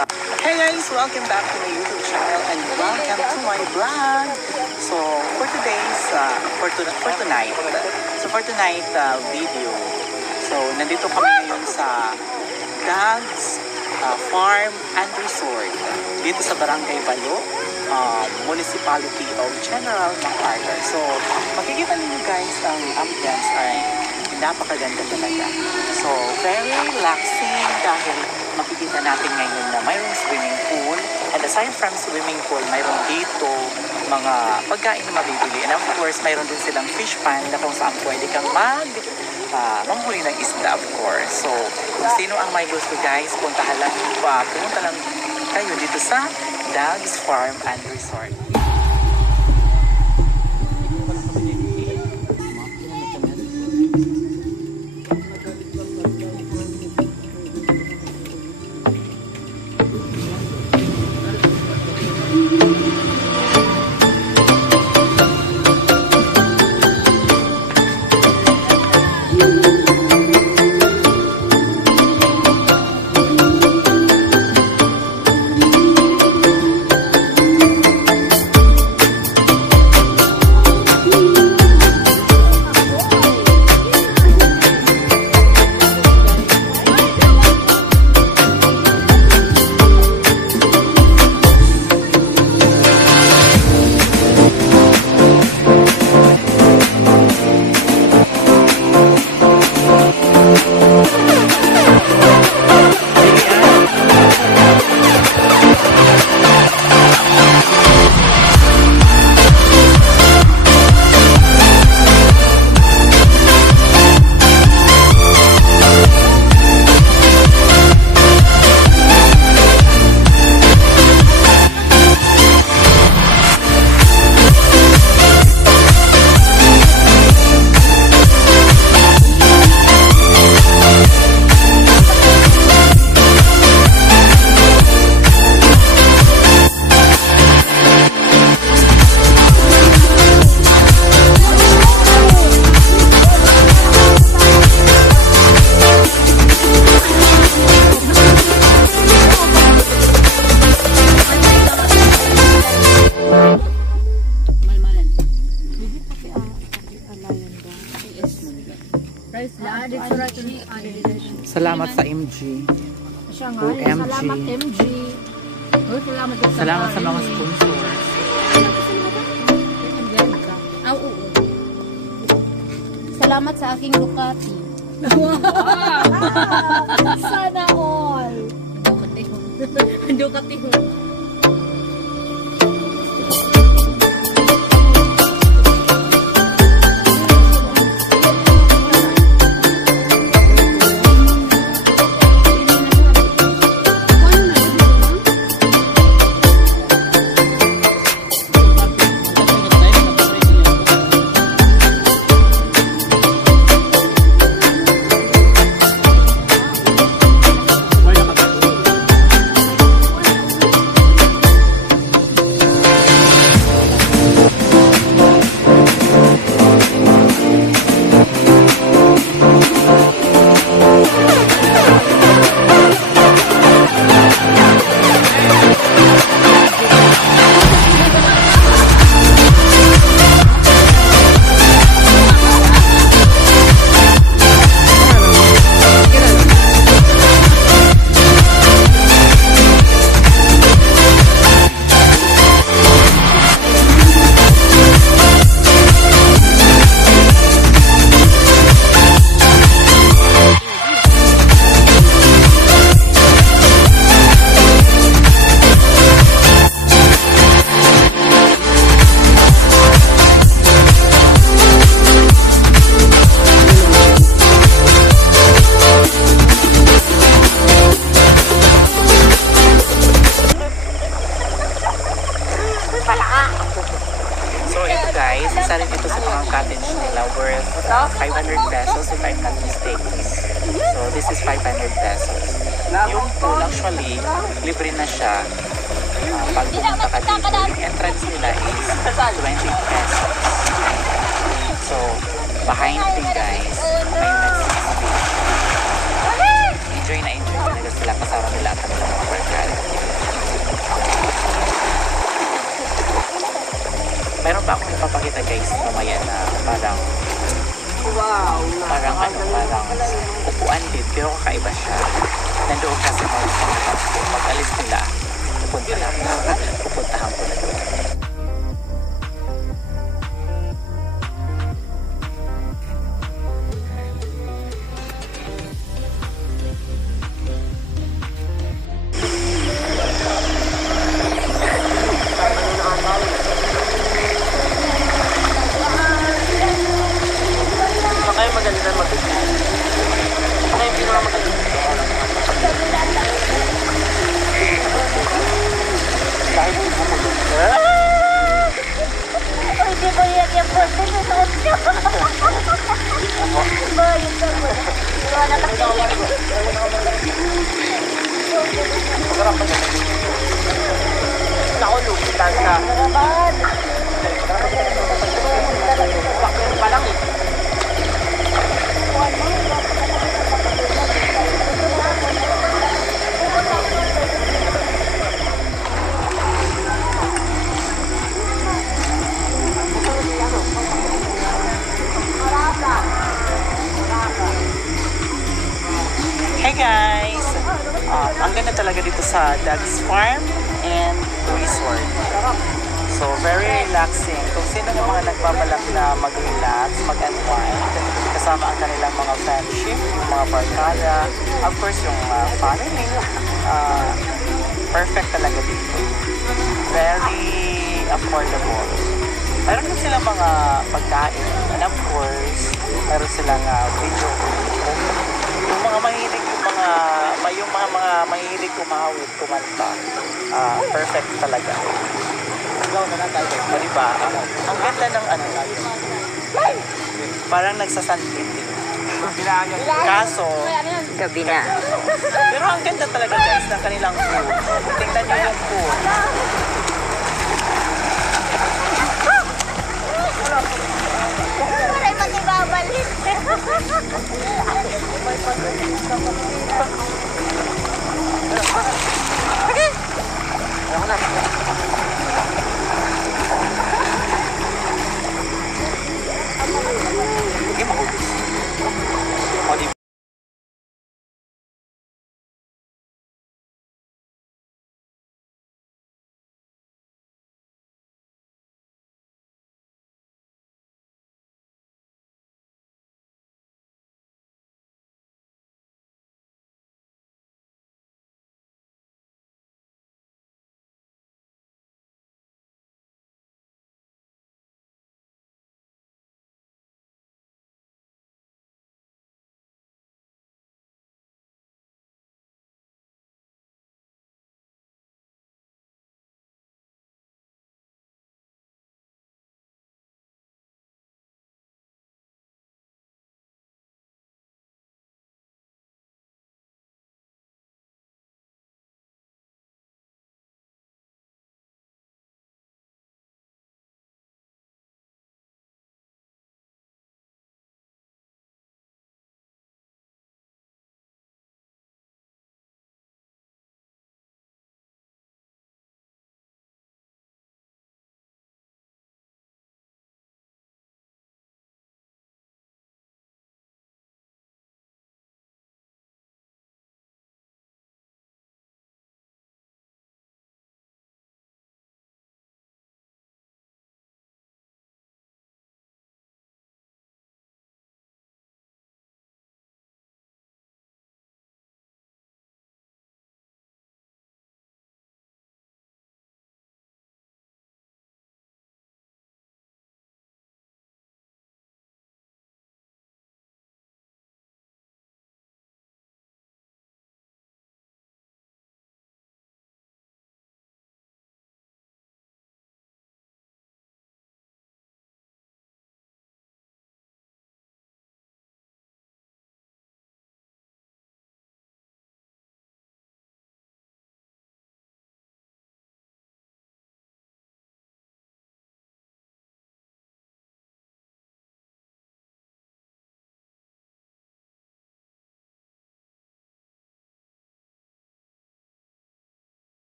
Hey guys, welcome back to my YouTube channel and welcome to my vlog. So for today's for tonight video, so nandito kami ngayon sa Dags Farm and Resort dito sa Barangay Balo, Municipality of General MacArthur. So makikita niyo guys, ang ambience ay napakaganda talaga. So very relaxing dahil makikita natin ngayon na mayroong swimming pool, and aside from swimming pool, mayroon dito mga pagkain na mabibili, and of course mayroon din silang fish pond na kung saan pwede kang manghuli ng isda, of course. So kung sino ang may gusto guys, punta lang kayo dito sa Dags Farm and Resort. Salamat sa MG. Salamat MG. Salamat sa mga sponsors. Salamat sa aking Ducati. Sana all. Ducati ho. So ito guys, isa rin ito sa mga cottage nila worth 500 pesos if I'm not mistaken. So this is 500 pesos. Yung pool actually, libre na siya. Pag pumunta ka dito, yung entrance nila is 20 pesos. So behind me guys, may nag-6 enjoy na talaga sila kasama nila at kanilang mga barkada. pa ako ipapakita guys mamaya na parang upuan din pero kakaiba siya. Nandoon kasi mag-alis nila. Pupuntahan ko na doon. Hey guys! Ang ganda talaga dito sa Doug's Farm and Resort. So, very relaxing. Kung sino yung mga nagbabalak na mag-relax, mag-unwind, kasama ang kanilang mga friendship, yung mga barkada, of course, yung family, perfect talaga dito. Very affordable. Meron din silang mga pagkain. And of course, meron silang video. Yung mga mahilig, yung mga mahilig kumawit, kumanta. Perfect talaga. O diba? Ang ganda ng ano. Parang nagsasantin din. Kaso, Gabi na. pero ang ganda talaga guys ng kanilang food. Tingnan nyo yung food. Maray pati babalik.